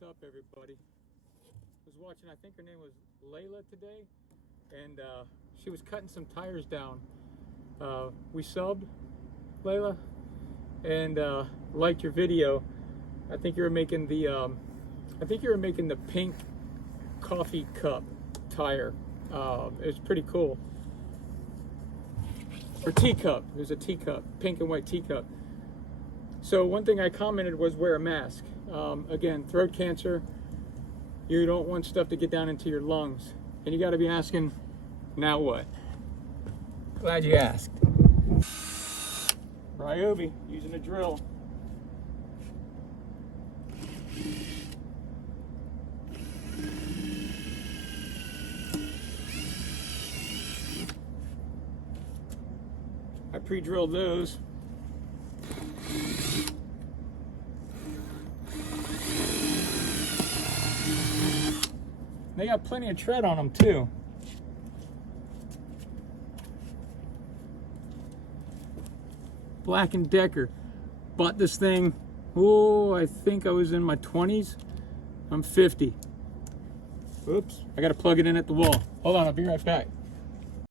What's up, everybody? I was watching, I think her name was Layla today, and she was cutting some tires down. We subbed Layla and liked your video. I think you were making the pink coffee cup tire. It was pretty cool. Or teacup. It was a teacup, pink and white teacup. So one thing I commented was wear a mask. Again, throat cancer, you don't want stuff to get down into your lungs. And you got to be asking, now what? Glad you asked. Ryobi, using a drill. I pre-drilled those. They got plenty of tread on them too. Black & Decker. Bought this thing, oh, I think I was in my 20s. I'm 50. Oops, I gotta plug it in at the wall. Hold on, I'll be right back.